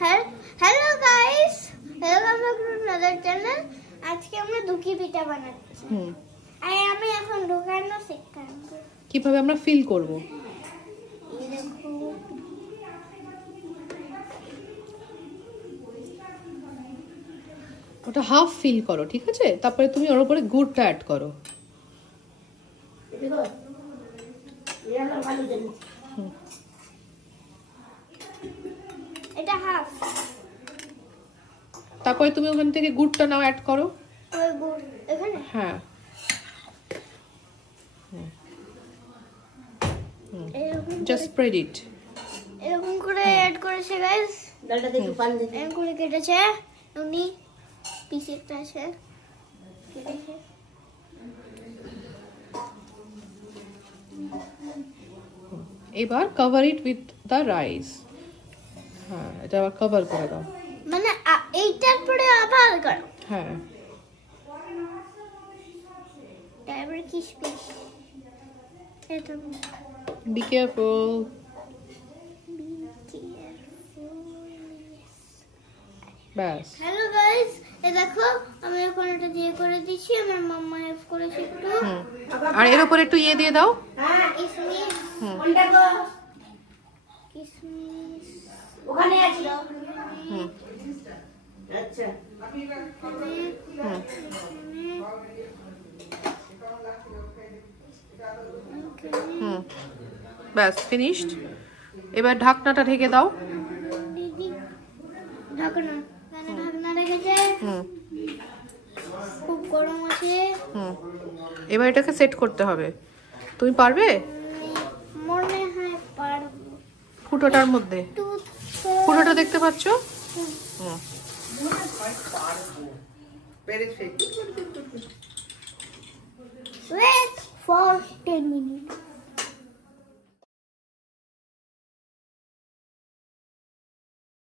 Hello guys, welcome back to another channel. আজকে আমরা দুকি পিঠা বানাচ্ছি। আর আমি এখন ঢোকানো শেখাবো কিভাবে আমরা ফিল করব। এই দেখো, ওটা হাফ ফিল করো, ঠিক আছে? তারপরে তুমি ওর উপরে গুড়টা অ্যাড করো। এটা হাফ। তারপরে তুমি ওখান থেকে গুড়টা নাও অ্যাড করো। ওই গুড় এখানে? হ্যাঁ, জাস্ট স্প্রেড ইট। এরকম করে অ্যাড করেছে গাইস। ডালটা দেখো পান দিতে। এরকম করে কেটেছে। উনি পিসেরটা আছে কেটেছে। এবার cover it with the rice. হ্যাঁ, এটা আবার কভার করে দাও। মানে এইটার পরে আবার করো। হ্যাঁ, তারপরে কিশমিশ। এটা বি কেয়ারফুল। ব্যাস। হ্যালো গাইস, এই দেখো আমি এখন এটা দিয়ে করে দিচ্ছি। আমার মাম্মা হেল্প করেছে একটু। আর এর উপরে একটু ইয়ে দিয়ে দাও। হ্যাঁ, কিশমিশ। কোনটা গো? কিশমিশ ওখানে আছে। আচ্ছা। ব্যাস, ফিনিশড। এবার ঢাকনাটা ঢেকে দাও। ঢাকনা ঢাকনা রেখেছে। খুব গরম আছে। এবার এটাকে সেট করতে হবে। তুমি পারবে? মনে হয় পারবো। ফুটোটার মধ্যে ফুটোটা দেখতে পাচ্ছ? Wait for 10 minutes.